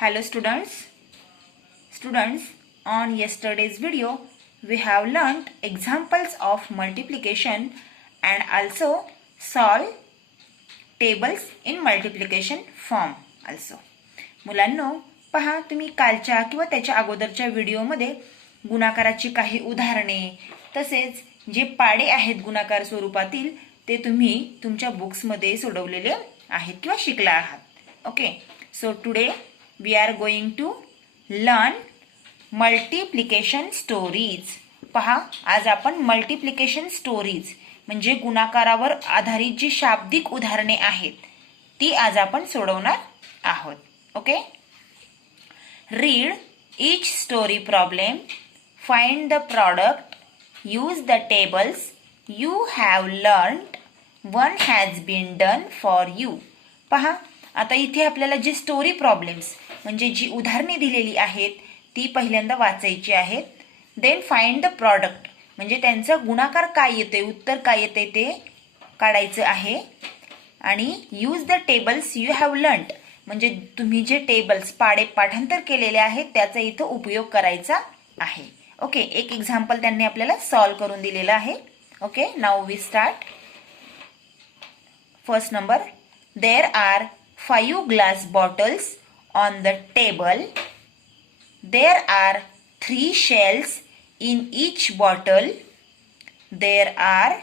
Hello students, on yesterday's video we have learnt examples of multiplication and also solve tables in multiplication form also. मुलांनो, पहा तुम्ही कालच्या किंवा त्याच्या अगोदरच्या व्हिडिओमध्ये गुणाकाराची काही उदाहरणे तसेच जे पाडे आहेत गुणाकार स्वरूपातील ते तुम्ही तुमच्या बुक्समध्ये सोडवलेले आहेत किंवा शिकला आहात. Okay, so today we are going to learn multiplication stories. पहा, आज आपण मल्टिप्लिकेशन स्टोरीज म्हणजे गुणाकारावर आधारित जी शाब्दिक उदाहरणे आहेत ती आज आपण सोडवणार आहोत. Okay, read each story problem, find the product, use the tables you have learned, one has been done for you. पहा, आता इथे आपल्याला जे स्टोरी प्रॉब्लेम्स म्हणजे जी उदाहरणे दिलेली आहेत ती पहिल्यांदा वाचायची आहेत. देन फाइंड द प्रॉडक्ट म्हणजे त्यांचा गुणाकार काय येते, उत्तर काय येते ते काढायचं आहे. आणि use the tables you have learned म्हणजे तुम्ही जे टेबल्स पाठांतर केलेले आहेत त्याचा इथं उपयोग करायचा आहे. ओके, एक एक्झाम्पल त्यांनी आपल्याला सॉल्व्ह करून दिलेलं आहे. Okay, now we start. First number, there are 5 glass bottles on the table. There are 3 shells in each bottle. There are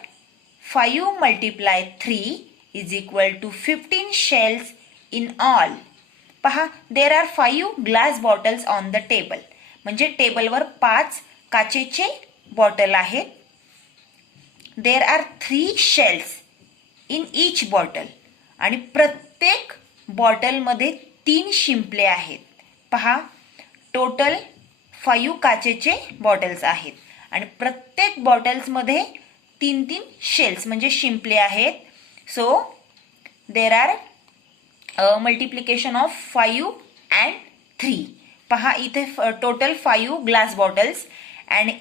5 multiply 3 is equal to 15 shells in all. पहा, there are 5 glass bottles on the table. म्हणजे टेबलवर 5 काचेचे bottle आहेत. There are 3 shells in each bottle. आणि प्रत्येक बॉटलमध्ये 3 शिंपले आहेत. पहा, टोटल 5 काचेचे बॉटल्स आहेत आणि प्रत्येक बॉटल्समध्ये 3 शेल्स म्हणजे शिंपले आहेत. So there are multiplication of 5 and 3. पहा, इथे total 5 glass bottles and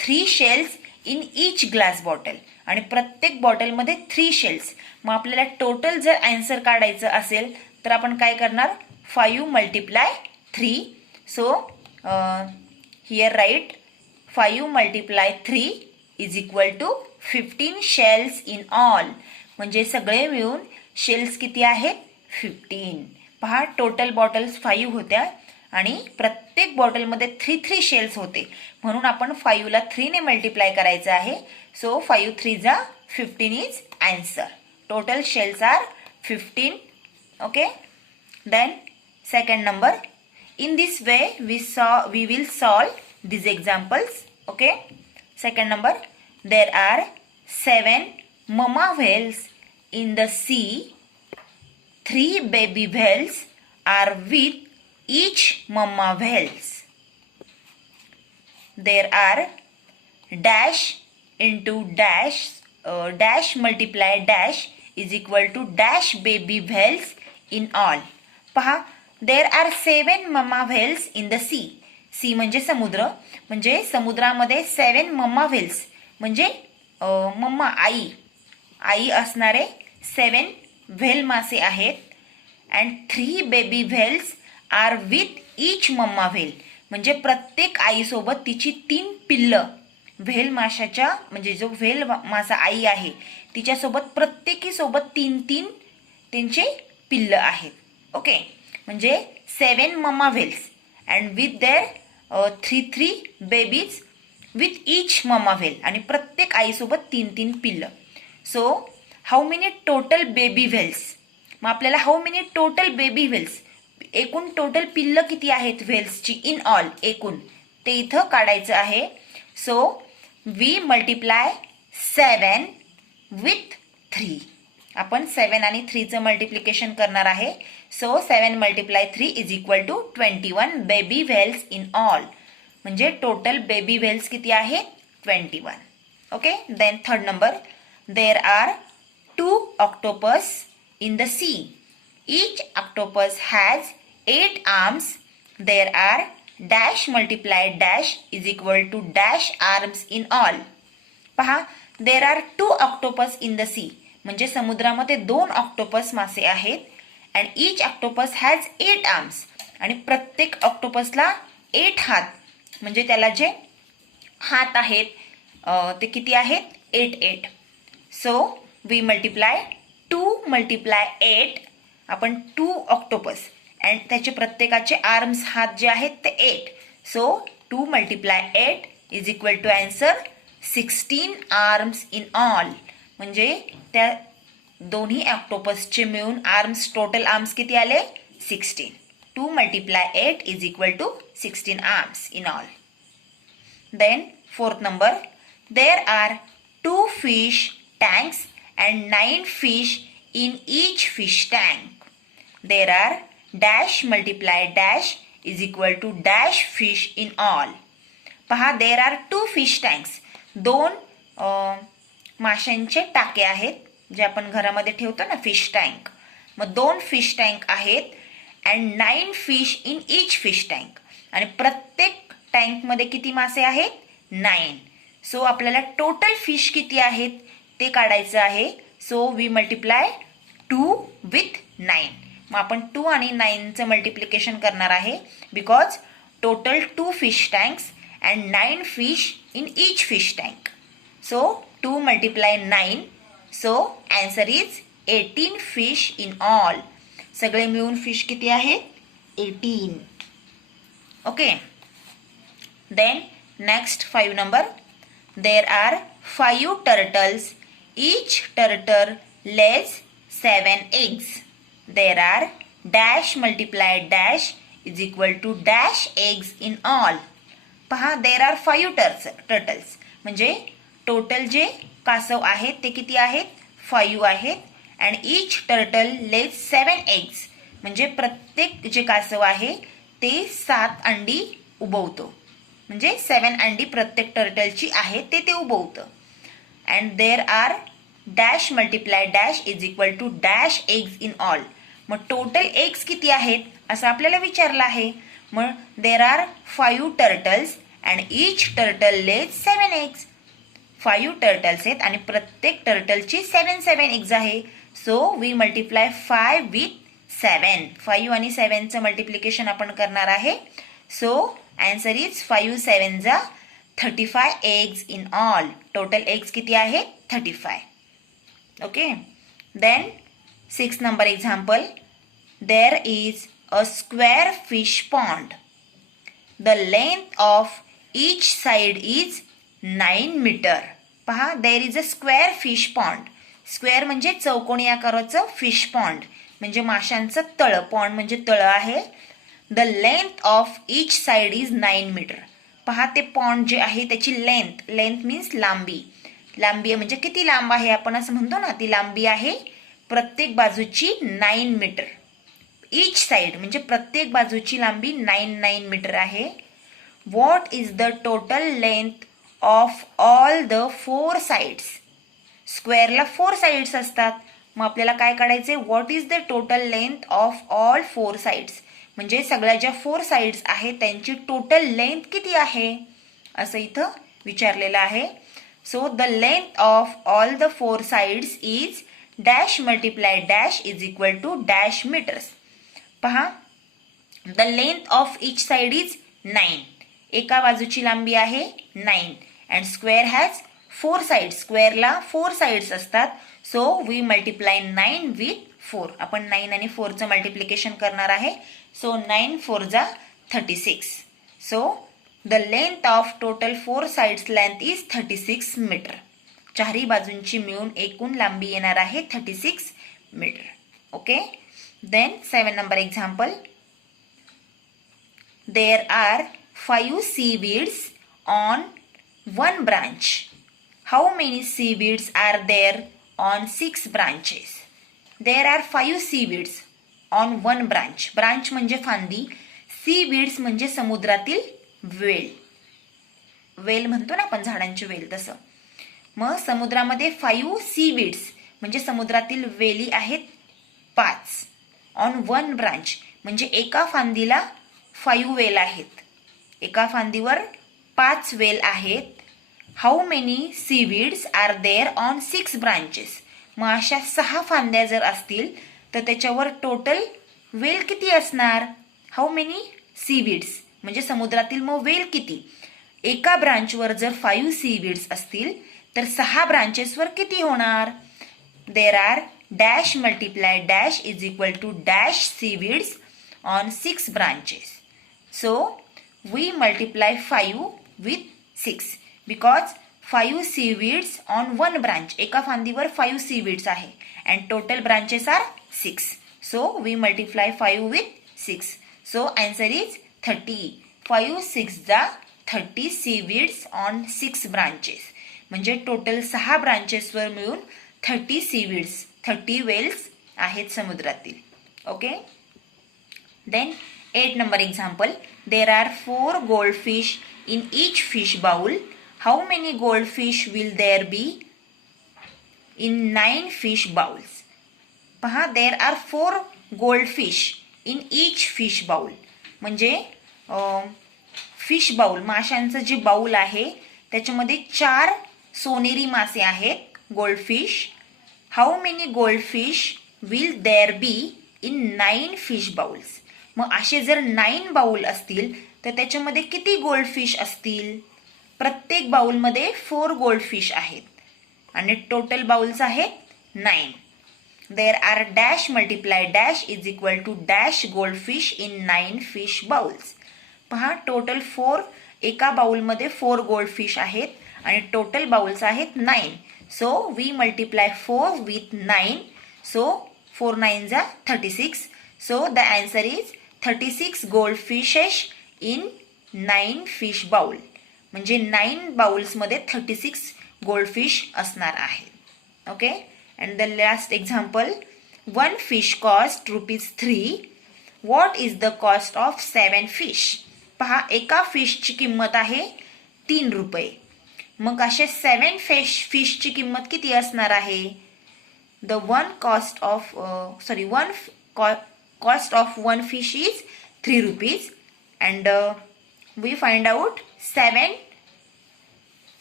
3 shells in each glass bottle आणि प्रत्येक बॉटलमध्ये 3 शेल्स. मग आपल्याला टोटल जर आन्सर काढायचं असेल तर आपण काय करणार, 5 multiply 3. So here right 5 multiply 3 is equal to 15 shells in all म्हणजे सगळे मिळून शेल्स किती आहेत, 15. पहा, टोटल बॉटल्स 5 होत्या आणि प्रत्येक बॉटलमध्ये 3 शेल्स होते म्हणून आपण 5 ला 3 ने मल्टिप्लाय करायचं आहे. सो 5 3 जा 15 is answer. Total shells are 15. Okay. Then second number. In this way we will solve these examples. Okay. Second number. There are 7 mama whales in the sea. 3 baby whales are with each mama whales. There are dash into dash dash multiply dash is equal to dash baby whales in all. पहा, there are 7 mama whales in the sea. sea म्हणजे समुद्र, म्हणजे समुद्रामध्ये 7 mama whales म्हणजे mama आई असणारे 7 whale मासे आहेत. And 3 baby whales are with each mama whale म्हणजे प्रत्येक आईसोबत तिची 3 पिल्लं. व्हेल माशाच्या म्हणजे जो व्हेल मासा आई आहे तिच्यासोबत प्रत्येकी सोबत 3 त्यांचे पिल्लं आहेत. ओके, म्हणजे 7 mama whales and with their 3 babies with each mama whale आणि प्रत्येक आईसोबत 3 पिल्लं. So how many total baby whales. मग आपल्याला how many total baby whales एकूण टोटल पिल्लं किती आहेत व्हेल्सची इन ऑल एकूण ते इथं काढायचं आहे. So we multiply 7 with 3. आपण 7 आणि 3चं मल्टिप्लिकेशन करणार आहे. So 7 multiply 3 is equal to 21 baby whales in all म्हणजे टोटल बेबी व्हेल्स किती आहेत, 21. Okay, then third number. There are 2 octopus in the sea. Each octopus has 8 arms. There are dash multiply dash is equal to dash arms in all. पहा, there are 2 octopus in the sea म्हणजे समुद्रामध्ये 2 octopus मासे आहेत. and each octopus has 8 arms आणि प्रत्येक ऑक्टोपसला 8 हात, म्हणजे त्याला जे हात आहेत ते किती आहेत? 8. So we multiply 2 multiply 8. आपण 2 ऑक्टोपस अँड त्याचे प्रत्येकाचे आर्म्स हात जे आहेत ते 8. So 2 multiply 8 is equal to answer 16 arms in all. म्हणजे त्या दोन्ही ऑक्टोपसचे मिळून आर्म्स, टोटल आर्म्स किती आले? 16. 2 multiply 8 is equal to 16 arms in all. Then fourth number, there are 2 fish tanks and 9 fish in each fish tank. There are dash multiply dash is equal to dash fish in all. पहा, there are 2 fish tanks. 2 माशांचे टाके आहेत जे आपण घरामध्ये ठेवतो ना, fish tank. मग 2 फिश टँक आहेत and 9 fish in each fish tank. आणि प्रत्येक टँकमध्ये किती मासे आहेत? 9. सो आपल्याला टोटल फिश किती आहेत ते काढायचं आहे. So we multiply 2 with 9. मग आपण 2 आणि 9चं मल्टिप्लिकेशन करणार आहे because total 2 fish tanks and 9 fish in each fish tank. So 2 multiply 9. So answer is 18 fish in all. सगळे मिळून फिश किती आहेत? 18. Okay. Then next 5 number, there are 5 turtles. Each turtle lays 7 eggs. There are dash multiply dash is equal to dash eggs in all. पहा, there are 5 turtles. म्हणजे total जे कासव आहेत ते किती आहेत? 5 आहेत. and each turtle lays 7 eggs. म्हणजे प्रत्येक जे कासव आहे ते 7 अंडी उबवतो. म्हणजे 7 अंडी प्रत्येक टर्टलची आहे ते उबवतं. And there are dash multiply dash is equal to dash eggs in all. मग टोटल एग्स किती आहेत असं आपल्याला विचारलं आहे. मग there are 5 turtles and each turtle lays 7 eggs. 5 turtles आहेत आणि प्रत्येक टर्टलची 7 एग्स आहे. So we multiply 5 with 7. 5 आणि 7चं मल्टिप्लिकेशन आपण करणार आहे. सो answer is 5 7 जा 35 eggs in all. Total eggs किती आहे? 35. Okay. Then 6 number example. There is a square fish pond. The length of each side is 9 meter. पहा, there is a square fish pond. Square म्हणजे चौकोनी आकाराचं fish pond म्हणजे माशांचं तळ. Pond म्हणजे तळ आहे. The length of each side is 9 meter. पहा, ते पॉन्ड जे आहे त्याची लेंथ मीन्स लांबी. लांबी म्हणजे किती लांब आहे आपण असं म्हणतो ना, ती लांबी आहे प्रत्येक बाजूची 9 मीटर. इच साइड म्हणजे प्रत्येक बाजूची लांबी 9 मीटर आहे. What is the total length of all the 4 sides. स्क्वेअरला 4 साइड्स असतात. मग आपल्याला काय काढायचे? What is the total length of all 4 sides. म्हणजे सगळ्या ज्या 4 साइड्स आहेत त्यांची टोटल लेंथ किती आहे असं इथं विचारलेलं आहे. So the length of all the 4 sides is dash multiply dash is equal to dash metres. पहा, the length of each side is 9. एका बाजूची लांबी आहे 9 अँड स्क्वेअर हॅज 4 साइड्स. स्क्वेअरला 4 साइड्स असतात. So we multiply 9 with 4. आपण 9 आणि 4चं multiplication करणार आहे. सो 9 4 जा 36. So the length of total 4 sides length is 36 meter. चारही बाजूंची मिळून एकूण लांबी येणार आहे 36 meter. Okay. Then 7 number example. There are 5 seaweeds on 1 branch. How many seaweeds are there on 6 branches? There are 5 seaweeds on 1 branch. Branch म्हणजे फांदी. Seaweeds म्हणजे समुद्रातील वेल. वेल म्हणतो ना आपण, झाडांची वेल तसं. मग समुद्रामध्ये 5 सीवीड्स म्हणजे समुद्रातील वेली आहेत 5 ऑन 1 ब्रांच. म्हणजे एका फांदीला 5 वेल आहेत. एका फांदीवर 5 वेल आहेत. How many seaweeds are there on 6 branches. मग अशा 6 फांद्या जर असतील तर त्याच्यावर टोटल वेल किती असणार? हाऊ मेनी सीवीड्स म्हणजे समुद्रातील मग वेल किती. एका ब्रांचवर जर 5 सीवीड्स असतील तर 6 ब्रांचेसवर किती होणार. There are dash multiply dash is equal to dash seaweeds on 6 branches. So we multiply 5 with 6 because 5 seaweeds on 1 branch. एका फांदीवर 5 सीवीड्स आहे and total branches are 6. So we multiply 5 with 6. So answer is 30. 5 6 जा 30 seaweeds on 6 branches. म्हणजे total 6 ब्रांचेसवर मिळून 30 seaweeds 30 वेल्स आहेत समुद्रातील. Okay. Then 8 number example. There are 4 goldfish in each fish bowl. How many goldfish will there be in 9 fish bowls. पहा, there are 4 goldfish in each fish bowl म्हणजे fish bowl माशांचं जे bowl आहे त्याच्यामध्ये 4 सोनेरी मासे आहेत goldfish. How many goldfish will there be in 9 fish bowls. मग असे जर 9 बाउल असतील तर त्याच्यामध्ये किती गोल्डफिश असतील. प्रत्येक बाउलमध्ये 4 गोल्डफिश आहेत आणि टोटल बाउल्स आहेत 9. There are dash multiply dash is equal to dash goldfish in 9 fish bowls. पहा, टोटल 4 एका बाउलमध्ये 4 गोल्डफिश आहेत आणि टोटल बाउल्स आहेत 9. So we multiply 4 with 9. So 4 9 जा 36. So the answer is 36 goldfishes in 9 fish bowl. म्हणजे 9 बाउल्समध्ये 36 goldfish असणार आहेत. Okay. And the last example. 1 fish cost ₹3. What is the cost of 7 fish. पहा, एका फिशची किंमत आहे ₹3. मग असे 7 फिशची किंमत किती असणार आहे. The one cost of cost of 1 fish is ₹3 and we find out 7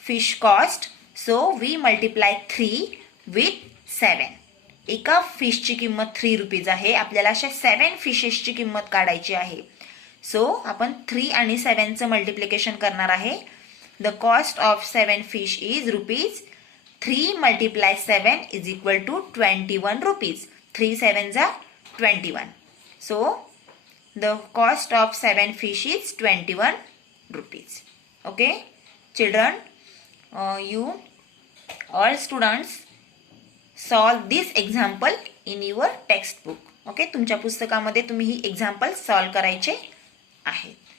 fish cost. So we multiply 3 with 7. एका फिशची किंमत ₹3 आहे. आपल्याला अशा 7 फिशेसची किंमत काढायची आहे. सो आपण 3 आणि 7चं मल्टिप्लिकेशन करणार आहे. The cost of 7 fish is ₹. 3 multiply 7 is equal to ₹21. 3 7 जा 21. So the cost of 7 fish is ₹21. Okay, children, you all students solve this example in your textbook. Okay, तुमच्या पुस्तकामध्ये तुम्ही ही एक्झाम्पल सॉल्व करायचे आहेत.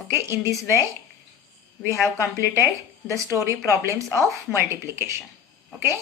Okay, in this way we have completed the story problems of multiplication. Okay.